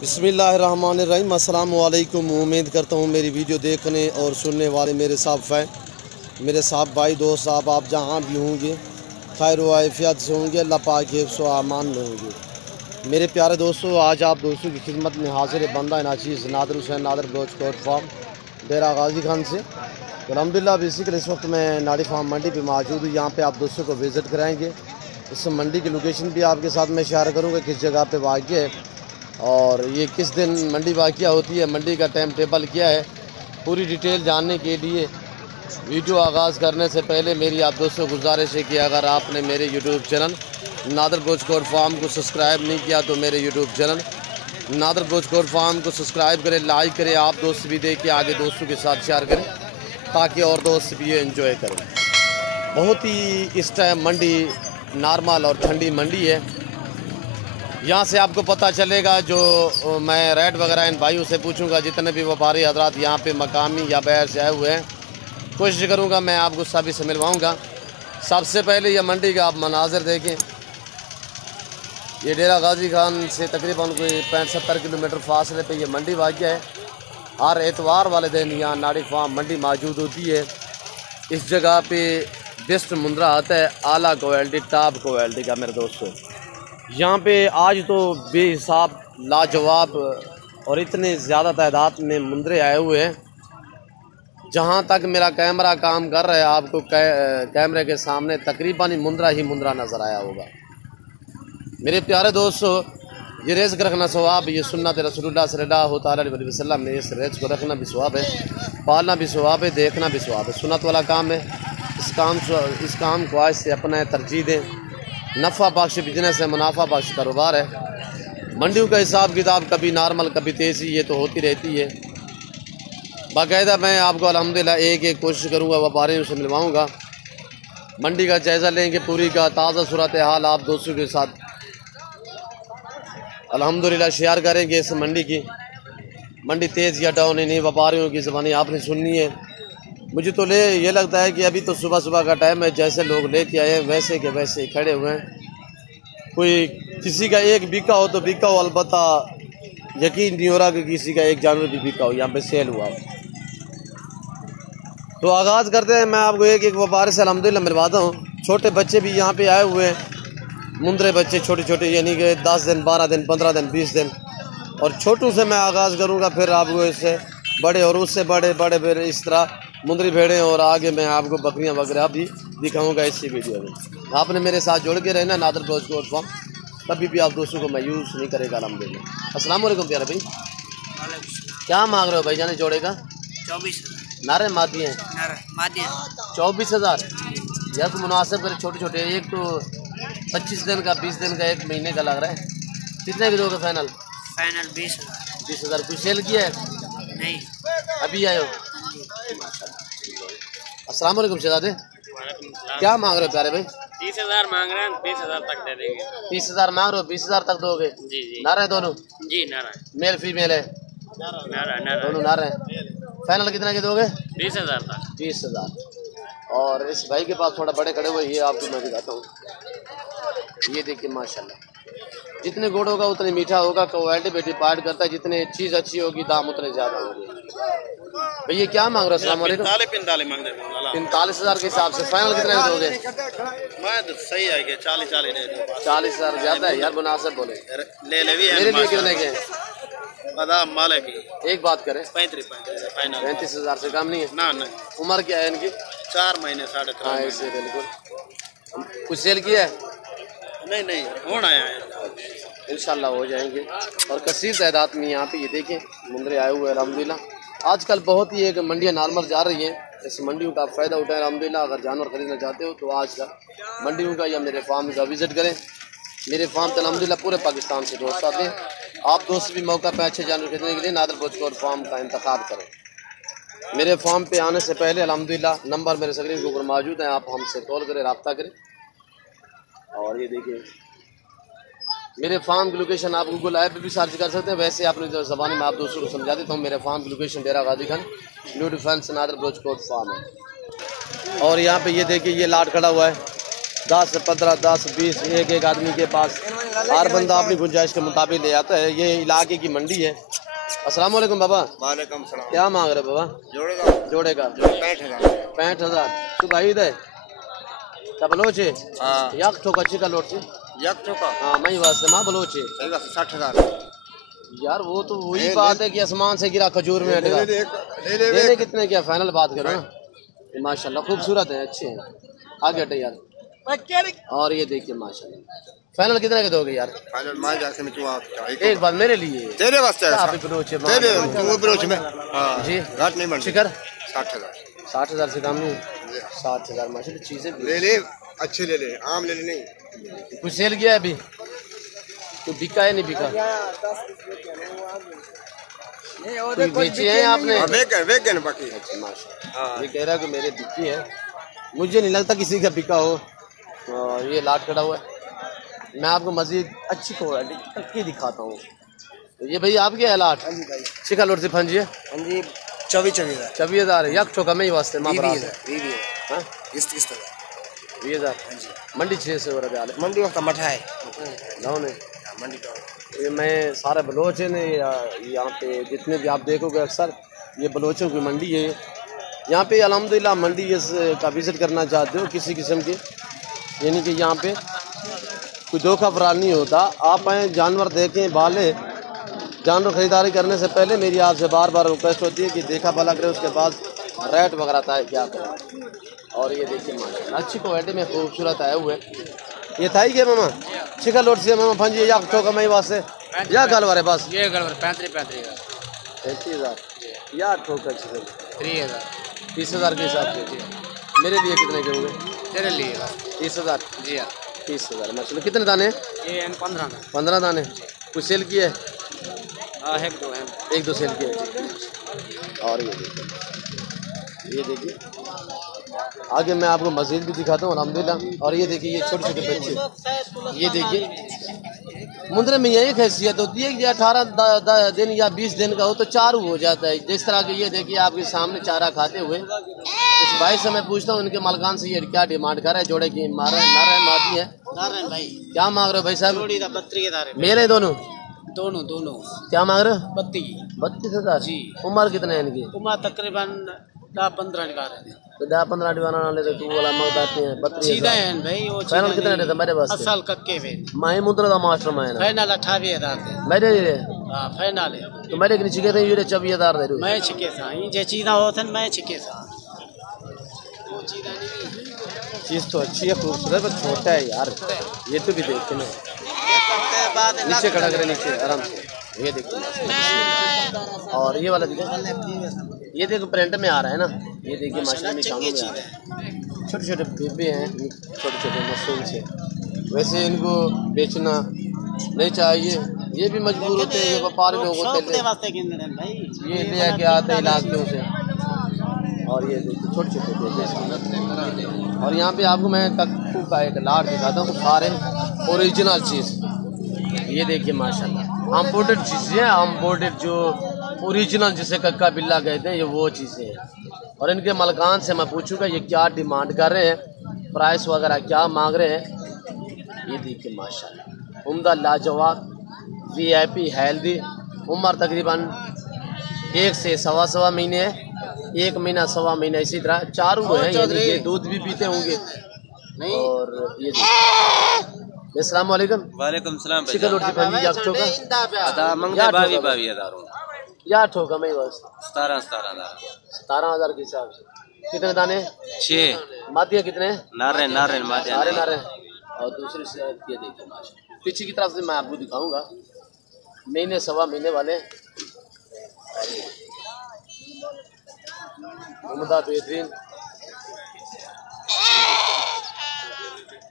बिस्मिल्लाहिर्रहमानिर्रहीम। अस्सलाम वालेकुम। उम्मीद करता हूँ मेरी वीडियो देखने और सुनने वाले मेरे साहब भाई दोस्त साहब आप जहाँ भी होंगे खैर वाफियत से होंगे, अल्लाह पाक हिफ्ज़ व अमान में होंगे। मेरे प्यारे दोस्तों, आज आप दोस्तों की खिदमत में हाजिर है बंदा नाचीज़ नादर हुसैन नादर बलोच कोट फार्म डेरा गाजी खान से। तो अल्हम्दुलिल्लाह बेसिकली इस वक्त मैं नाड़ी फार्म मंडी पे मौजूद हूँ। यहाँ पे आप दोस्तों को विज़िट कराएंगे। इस मंडी की लोकेशन भी आपके साथ मैं शेयर करूँगा, किस जगह पे वाक़या है और ये किस दिन मंडी वाक़या होती है, मंडी का टाइम टेबल क्या है। पूरी डिटेल जानने के लिए वीडियो आगाज़ करने से पहले मेरी आप दोस्तों को गुजारिश है कि अगर आपने मेरे YouTube channel Nadir Baloch Kot farm को सब्सक्राइब नहीं किया तो मेरे YouTube channel Nadir Baloch Kot farm को सब्सक्राइब करें, लाइक करें, आप दोस्त भी देखें, आगे दोस्तों के साथ शेयर करें ताकि और दोस्त भी ये एंजॉय करें। बहुत ही इस टाइम मंडी नॉर्मल और ठंडी मंडी है। यहाँ से आपको पता चलेगा, जो मैं रेट वगैरह इन भाइयों से पूछूंगा, जितने भी व्यापारी हजरात यहाँ पे मकामी या बाहर से आए हुए हैं, कोशिश करूँगा मैं आपको सभी से मिलवाऊँगा। सबसे पहले ये मंडी का आप मनाज़र देखें। ये डेरा गाजी खान से तकरीबन कोई 65-70 किलोमीटर फासले पे ये मंडी वाक़या है। हर एतवार वाले दिन यहाँ नाड़ी फार्म मंडी मौजूद होती है। इस जगह पे बेस्ट मुंद्रा आता है, आला क्वालिटी टॉप क्वालिटी का मेरे दोस्तों। यहाँ पे आज तो बेहिसाब लाजवाब और इतने ज़्यादा तादाद में मुंद्रे आए हुए हैं। जहाँ तक मेरा कैमरा काम कर रहा है, आपको कैमरे के सामने तकरीबन ही मुंद्रा नज़र आया होगा। मेरे प्यारे दोस्तों, ये रिज़्क़ रखना सवाब, ये सुन्नत रसूलुल्लाह सल्लल्लाहु अलैहि वसल्लम ने इस रिज़्क़ को रखना भी सवाब है, पालना भी सवाब है, देखना भी सवाब है। सुन्नत वाला काम है। इस काम को आज से अपना तरजीह दें। नफ़ा बख्श बिजनेस है, मुनाफा बख्श कारोबार है। मंडियों का हिसाब किताब कभी नॉर्मल कभी तेज़ी ये तो होती रहती है। बाकायदा मैं आपको अल्हम्दुलिल्लाह एक कोशिश करूँगा, व्यापारियों से मिलवाऊँगा, मंडी का जायज़ा लेंगे, पूरी का ताज़ा सूरत हाल आप दोस्तों के साथ अल्हम्दुलिल्लाह शेयर करेंगे। इस मंडी की मंडी तेज़ या डाउन नहीं, व्यापारियों की ज़बानी आपने सुननी है। मुझे तो ये लगता है कि अभी तो सुबह का टाइम है, जैसे लोग लेके आए हैं वैसे के वैसे खड़े हुए हैं। कोई किसी का एक बिका हो तो बिका हो, अलबत्ता यकीन नहीं हो रहा कि किसी का एक जानवर भी बिका हो, यहाँ पे सेल हुआ हो। तो आगाज़ करते हैं। मैं आपको एक व्यापारी से अल्हम्दुलिल्लाह मिलवाता हूँ। छोटे बच्चे भी यहाँ पे आए हुए हैं, मुंद्रे बच्चे छोटे छोटे, यानी कि 10 दिन 12 दिन 15 दिन 20 दिन। और छोटू से मैं आगाज़ करूँगा, फिर आपको इससे बड़े और उससे बड़े फिर इस तरह मुंदरी भेड़ें और आगे मैं आपको बकरियां वगैरह भी दिखाऊंगा इसी वीडियो में। आपने मेरे साथ जोड़ के रहना नादर बलोच कोट फार्म, कभी भी आप दोस्तों को मायूस नहीं करेगा अल्हम्दुलिल्लाह। अस्सलाम वालेकुम प्यारे भाई, क्या मांग रहे हो भाई जाने जोड़ेगा? 24,000 नारे मादी हैं, 24,000 यार तो मुनासिब करे। छोटे छोटे एक तो 25 दिन का 20 दिन का 1 महीने का लग रहा है। कितने की दोगे फाइनल? 20,000। कुछ सेल किया है? नहीं, अभी आए हो? अस्सलाम वालेकुम शहजादे, क्या मांग रहे हो प्यारे भाई? 30,000 मांग रहे हैं, 20,000 तक दे देंगे। 30,000 मांग रहे हो, 20,000 तक दोगे? जी नारे दोनों? जी नारा मेल फीमेल है? नारा दोनों नारे। फाइनल कितना के दोगे? 20,000 तक। 20,000। और इस भाई के पास थोड़ा बड़े खड़े हुए, ये आपको मैं दिखाता हूँ। ये देखिए माशाल्लाह, जितने गुड़ होगा उतने मीठा होगा, क्वालिटी पे डिपेंड करता है। जितने चीज़ अच्छी होगी दाम उतने ज़्यादा होंगे। भैया क्या मांग रहे हो? अस्सलाम वालेकुम। 45,000 के हिसाब से फाइनल कितने में दोगे? मैं तो सही है कि 40 दे दूं। 40,000 ज़्यादा है यार, मुनासिब बोले। ले भी है मेरे लिए कितने के? बादाम मालिक की एक बात करें, 35 फाइनल। 35,000 से कम नहीं है? ना उम्र क्या है इनकी? 4 महीने 3.5। हाँ ऐसे बिल्कुल। कुछ सेल किया है? नहीं होना है, इंशाल्लाह हो जाएंगे। और कसीर तादाद में यहाँ पे ये देखें मुंदरे आए हुए हैं अल्हम्दुलिल्लाह। आजकल बहुत ही एक मंडियाँ नॉर्मल जा रही हैं, इस मंडियों का फ़ायदा उठाएं अल्हम्दुलिल्लाह। अगर जानवर ख़रीदना चाहते हो तो आज का मंडियों का या मेरे फार्म का विज़िट करें। मेरे फार्म तो अल्हम्दुलिल्लाह पूरे पाकिस्तान से दोस्त आते हैं। आप दोस्त भी मौका पे अच्छे जानवर खरीदने के लिए नादर बलोच कोट फार्म का इंतखाब करें। मेरे फार्म पे आने से पहले अल्हम्दुलिल्लाह नंबर मेरे स्क्रीन के ऊपर मौजूद हैं, आप हमसे कॉल करें, रब्ता करें। और ये देखिए मेरे फार्म की लोकेशन आप गूगल ऐप पे भी सर्च कर सकते हैं। वैसे आपने जो ज़बानी में आप दोस्तों को समझा देता हूँ। मेरे फार्म की location Dera Ghazi Khan new defence Nadir Baloch Kot farm है। और यहाँ पे ये देखिए ये लाट खड़ा हुआ है, 10 15 10 20 एक आदमी के पास हर बंदा अपनी गुंजाइश के मुताबिक ले आता है। ये इलाके की मंडी है। अस्सलाम वालेकुम बाबा। वालेकुम सलाम। क्या मांग रहे बाबा? जोड़ेगा 65,000 तो भाई दे बलोच है। यक ठोका अच्छी का लोट से हाँ मैं वास्ते माँ बलोच है 60,000 यार। वो तो वही बात है कि आसमान से गिरा खजूर में अटका। देने कितने क्या फाइनल बात करो ना। माशाल्लाह खूबसूरत है, अच्छे हैं। आगे हटे यार। और ये देखिए माशाल्लाह फाइनल कितने के दोगे यार? एक बात मेरे लिए तेरे वास्ते आप ही बलोच है में जी घाट नहीं बन शिकर 60,000 से कम नहीं। 60,000 माशाल्लाह चीजें ले ले अच्छे ले ले आम ले ले नहीं कुछ सेल गया है अभी तो बिका है नहीं बिका कोई बेचे हैं आपने? वेग गए बाकी माशाल्लाह ये कह रहा है कि मेरे बिकी है। मुझे नहीं लगता किसी का बिका हो। और ये लाट खड़ा हुआ है। मैं आपको मजीद अच्छी क्वालिटी करके दिखाता हूँ। तो ये भाई आपके है लाट शिखा लोट से फंजी है 24,000 है। यक ठोका में ही वास्ते माँ 20,000 मंडी 600 हो रहा है। मंडी वक्त मठा है मंडी ये मैं सारे बलोच ने यहाँ पे जितने भी आप देखोगे अक्सर ये बलोचों की मंडी है। यहाँ पे अल्हम्दुलिल्लाह मंडी का विज़िट करना चाहते हो किसी किस्म के यानी कि यहाँ पे कोई धोखा फरार नहीं होता। आप आए जानवर देखें भाले जानवर ख़रीदारी करने से पहले मेरी आपसे बार बार रिक्वेस्ट होती है कि देखा भला करें उसके बाद रेट वगैरह था क्या करें। और ये देखिए माशाल्लाह अच्छी क्वालिटी में खूबसूरत आए हुए। ये था ही क्या मामा शिखा लोट से मामा फंजी या ठोका मई वास्ते या गलवर है बस ये गलवर 35,000 या ठोका 30,000 के हिसाब से। मेरे लिए कितने के होंगे? तेरे लिए 30,000 जी हाँ 30,000 माशाल्लाह। कितने दाने? ये 15 दाने। कुछ सेल किए? एक दो सेल किए। और ये देखिए आगे मैं आपको मस्जिद भी दिखाता हूँ अल्हम्दुलिल्लाह। और ये देखिए ये छोटे छोटे बच्चे ये देखिए मुंद्रे में यही हैसियत होती है कि 18 दिन या 20 दिन का हो तो चारू हो जाता है। जिस तरह के ये देखिए आपके सामने चारा खाते हुए इस भाई से मैं पूछता हूँ इनके मालकान से ये क्या डिमांड कर रहे हैं? जोड़े की मार रहे नर है मादी है भाई क्या मांग रहे हो भाई साहब? मेरे दोनों क्या मांग रहे हो? 32,000 जी। उम्र कितने है इनकी? उम्र तकरीबन 10-15 निकाल रहे हैं। तो 10-15 दीवाना ना ले तो तू वाला मगदाते हैं 32,000 है भाई। वो फाइनल कितने रहता मेरे पास? असल कक्के में माही मुद्रा दा मास्टर मैं फाइनल 28,000 है मेरे लिए। हां फाइनल है तो मेरे के छिके थे ये 24,000 दे दो मैं छिके सा ये जे चीज होतन मैं छिके सा वो चीज नहीं चीज तो अच्छी है खूबसूरत पर छोटा है यार। ये तो भी देखते ना नीचे खड़ा करे नीचे आराम से ये देखिए। और ये वाला देखिए ये देखो प्रिंट में आ रहा है ना। ये देखिए माशाल्लाह में कामों में आ रहा है। छोटे छोटे बेबे हैं छोटे छोटे मासूम से। वैसे इनको बेचना नहीं चाहिए। ये भी मजबूर होते हैं ये व्यापारी लोग होते हैं ये ले के आते हैं इलाकों से। और ये देखिए छोटे छोटे बेबे। और यहाँ पे आपको मैं कक्कू का एक लाट दिखाता हूँ सारे ओरिजिनल चीज़। ये देखिए माशाल्लाह अम्पोर्टेड चीज़ें हैं। अम्पोर्टेड जो ओरिजिनल जिसे कक्का बिल्ला कहते हैं ये वो चीज़ें हैं। और इनके मलकान से मैं पूछूंगा ये क्या डिमांड कर रहे हैं प्राइस वगैरह क्या मांग रहे हैं। ये देखिए माशाल्लाह उम्दा लाजवाब VIP हेल्दी। उम्र तकरीबन 1 से सवा महीने है। 1 महीना सवा महीना इसी तरह चारू है। ये दूध भी पीते होंगे। और ये अस्सलाम वालेकुम। वालेकुम सलाम भाई चिकन रोटी फंजी या ठोका अदा मंगते 22,000 या ठोका मैं बस 17,000 के हिसाब से। कितने दाने? 6 मादिया कितने? नारे मादिया नारे। और दूसरी से ये देखिए माशाल्लाह पीछे की तरफ से मैं आपको दिखाऊंगा महीने सवा महीने वाले उम्दा बेहतरीन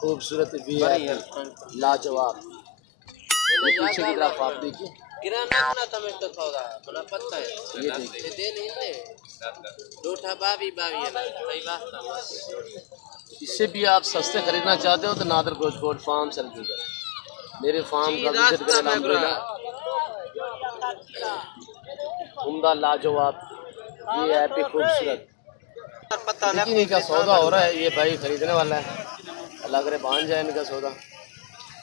खूबसूरत भी है लाजवाब। पीछे की तरफ आप देखिए ये देखिए इससे भी आप सस्ते खरीदना चाहते हो तो नादर गोश्त फार्म से रखिए मेरे फार्म का विजिट करें अल्हम्दुलिल्लाह। उम्दा लाजवाब ये है भी खूबसूरत इन्हीं का सौदा हो रहा है। ये भाई खरीदने वाला है अल्लाह करे बांध जाए इनका सौदा।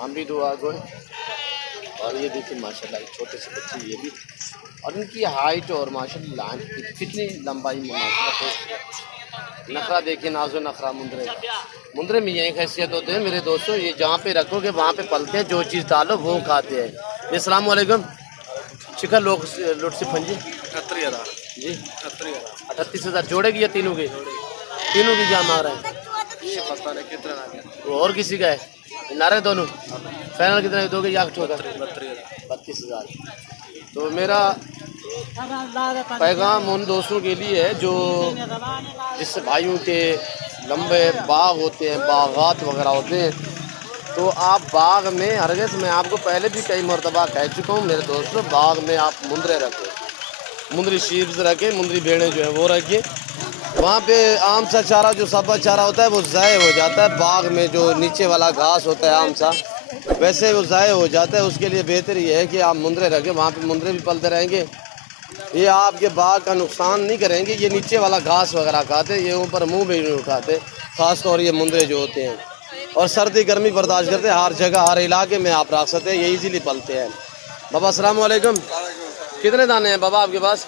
हम भी दुआ गो। और ये देखिए माशाल्लाह छोटे से बच्चे ये भी, और इनकी हाइट और माशाल्लाह कितनी लंबाई में माशाल्लाह। नखरा देखिए, नाजो नखरा मुंदरे में यही हैसियत होते हैं मेरे दोस्तों, ये जहाँ पे रखोगे वहाँ पे पलते हैं, जो चीज़ डालो वो खाते हैं। अस्सलाम वालेकुम। चिकन लोग लुट से फंजी 38,000 जी, 38,000 38,000 जोड़ेगी या तीनों की? तीनों की क्या मांग रहे हैं? ये पता नहीं कितना आ गया। वो और किसी का है? नारे दोनों फाइनल कितना दोगे? या 32,000। तो मेरा पैगाम उन दोस्तों के लिए है जो जिससे भाइयों के लंबे बाग होते हैं, बागात वगैरह होते हैं, तो आप बाग में हरगिज़, मैं आपको पहले भी कई मरतबा कह चुका हूँ मेरे दोस्तों, बाग में आप मुंदरे रखें, मुंदरी शीप्स रखें, मुंदरी भेड़ें जो है वो रखिए। वहाँ पे आम सा चारा जो सब्ज़ा चारा होता है वो ज़ाय हो जाता है, बाग में जो नीचे वाला घास होता है आम सा वैसे वो ज़ाय हो जाता है। उसके लिए बेहतर ये है कि आप मुंदरे रखें, वहाँ पे मुंदरे भी पलते रहेंगे, ये आपके बाग का नुकसान नहीं करेंगे। ये नीचे वाला घास वगैरह खाते, ये ऊपर मुंह भी नहीं उठाते, ख़ास तौर ये मुंदरे जो होते हैं, और सर्दी गर्मी बर्दाश्त करते हैं। हर जगह हर इलाके में आप रख सकते हैं, ये इजीली पलते हैं। बाबा अस्सलाम वालेकुम। कितने दाने हैं बाबा आपके पास?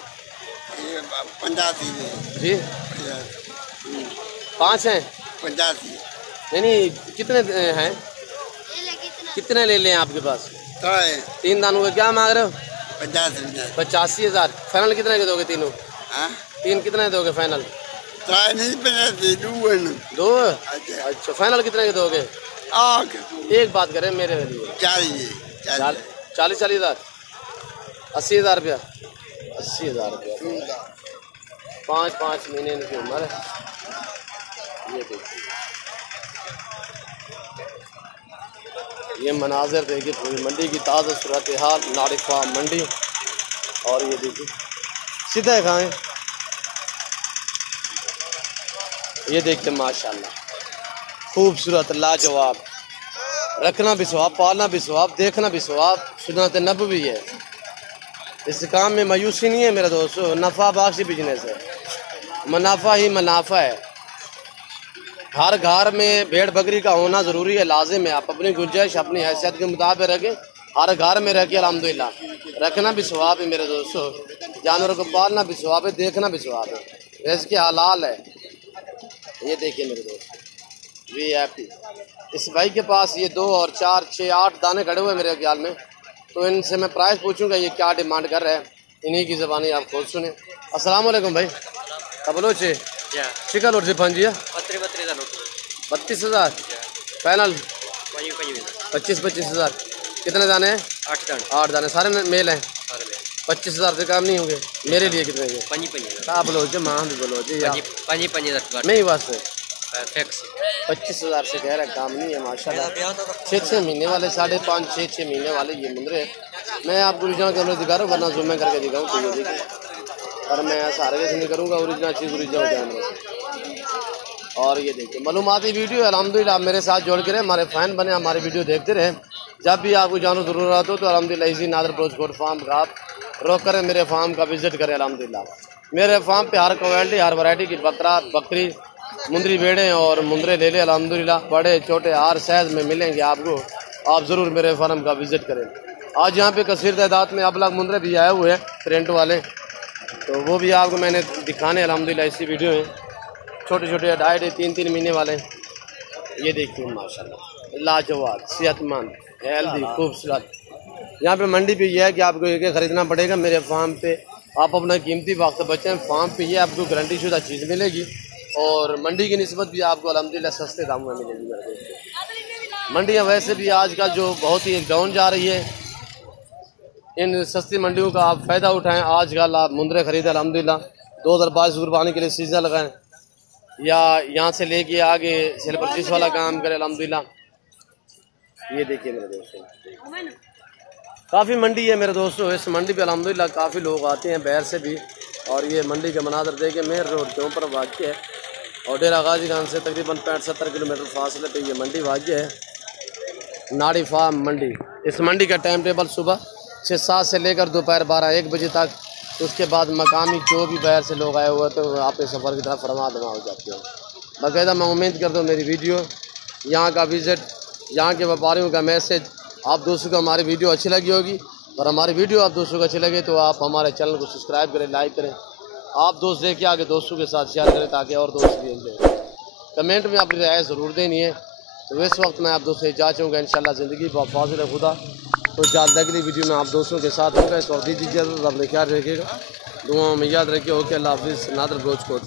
85 जी 5 हैं। 85 यानी कितने हैं? कितने ले लें आपके पास? 3 दानों का क्या मांग रहे हो? 85,000। फाइनल कितने के दोगे तीनों? 3 कितने दोगे फाइनल? दो। अच्छा फाइनल कितने के दोगे? एक बात करें मेरे लिए। 40,000 80,000 रुपया। 80,000 रुपया 5 महीने की उम्र है। ये देखिए, ये मनाजिर देखिए पूरी मंडी की ताज़ा सूरत हाल, नारिफा मंडी। और ये देखिए सीधा खाएँ, ये देखते माशाल्लाह खूबसूरत लाजवाब, रखना भी सवाब, पालना भी सवाब, देखना भी सवाब, सुन्नत नबवी है। इस काम में मायूसी नहीं है मेरे दोस्तों, नफ़ा बख्श बिजनेस है, मुनाफा ही मुनाफा है। हर घर में भेड़ बकरी का होना ज़रूरी है, लाजिम है। आप अपनी गुंजाइश अपनी हैसियत के मुताबिक रखें, हर घर में रखिए अल्हम्दुलिल्लाह। रखना भी सवाब है मेरे दोस्तों, जानवरों को पालना भी सवाब है, देखना भी सवाब है, इसके हलाल है। ये देखिए मेरे दोस्त VIP, इस भाई के पास ये 2 और 4 6 8 दाने खड़े हुए मेरे ख्याल में। तो इनसे मैं प्राइस पूछूंगा ये क्या डिमांड कर रहे हैं, इन्हीं की ज़बानी आप खुद सुने। अस्सलाम वालेकुम भाई। कबलो चे शिकल और सिफांजिया 32,000 फाइनल 25,000। कितने दाने हैं? 8 दाने सारे मेल हैं। 25,000 से काम नहीं होंगे मेरे लिए। कितने के? 5 बोलो जो माँ भी बोलो जी 5 नहीं बस 25,000 से कह रहा है, काम नहीं है माशाल्लाह। 6 महीने वाले 5.5 6 महीने वाले ये मुंदरे। मैं आपको ओरिजिनल कैमरे दिखा रहा हूँ, वरना जूम करके दिखाऊँ तो ये देखिए, पर मैं ऐसा हरगिज़ नहीं करूँगा, ओरिजिनल चीज़ ओरिजिनल कैमरे से। और ये देखिए मालूमाती वीडियो अल्हम्दुलिल्लाह, आप मेरे साथ जोड़ के रहे, हमारे फ़ैन बने, हमारे वीडियो देखते रहें। जब भी आपको जानवर ज़रूरत हो तो अल्हम्दुलिल्लाह इसी नादर ब्रोचकोट फार्म का आप रोक करें, मेरे फार्म का विज़िट करें। अल्हम्दुलिल्लाह मेरे फार्म पे हर क्वालिटी हर वैरायटी की बकरा बकरी मुंदरी भेड़ें और मुंदरे ले लें। अल्हम्दुलिल्लाह बड़े छोटे हर साइज़ में मिलेंगे आपको, आप ज़रूर मेरे फार्म का विज़िट करें। आज यहाँ पे कसीर तादाद में अब मुंदरे भी आए हुए हैं प्रिंट वाले, तो वो भी आपको मैंने दिखाने अल्हम्दुलिल्लाह इसी वीडियो में। छोटे छोटे 2.5 3 महीने वाले, ये देखिए माशाल्लाह लाजवाब, सेहतमंद, हेल्दी, खूबसूरत। यहाँ पे मंडी पे ये है कि आपको एक ख़रीदना पड़ेगा मेरे फार्म पे, आप अपना कीमती वक्त बचें। फार्म पे ये आपको गारंटी शुदा चीज़ मिलेगी, और मंडी की निस्बत भी आपको अल्हम्दुलिल्लाह सस्ते दामों में मिलेगी मेरे दोस्तों। मंडियाँ वैसे भी आजकल जो बहुत ही डाउन जा रही है, इन सस्ती मंडियों का आप फ़ायदा उठाएं। आजकल आप मुंदरे खरीदें अल्हम्दुलिल्लाह, 2022 कुर्बानी के लिए सीज़न लगाएं, या यहाँ से लेके आगे सेल परचेस वाला काम करें अल्हम्दुलिल्लाह। ये देखिए मेरे दोस्तों काफ़ी मंडी है मेरे दोस्तों, इस मंडी पे अल्हम्दुलिल्लाह काफ़ी लोग आते हैं बाहर से भी। और ये मंडी का मनाजर देखे मेर रोड के ऊपर वाक़ है, और डेरा गाजी खान से तकरीबन 65-70 किलोमीटर फासले पे ये मंडी वाक़ है, नाड़ी फार्म मंडी। इस मंडी का टाइम टेबल सुबह 6-7 से लेकर दोपहर 12-1 बजे तक। उसके बाद मकामी जो भी बाहर से लोग आए हुए तो आपके सफ़र की तरफ फरमा दमा हो जाते हैं। बाकायदा मैं उम्मीद करता हूँ मेरी वीडियो यहाँ का विज़िट यहाँ के व्यापारियों का मैसेज। आप दोस्तों को हमारी वीडियो अच्छी लगी होगी और हमारी वीडियो आप दोस्तों को अच्छी लगे तो आप हमारे चैनल को सब्सक्राइब करें, लाइक करें। आप दोस्त देखिए आगे दोस्तों के साथ शेयर करें ताकि और दोस्त भी एंजॉय। कमेंट में अपनी राय ज़रूर देनी है। तो इस वक्त मैं आप दोस्तों से इजाज़त चाहूँगा, इंशाल्लाह ज़िंदगी बाफाज़िल खुदा। तो जल्द अगली वीडियो में आप दोस्तों के साथ होगा। इस और दीजिए, अपने ख्याल रखिएगा, दुआओं में याद रखिए। ओके, अल्लाह हाफिज़। नादर ब्रोच कोट।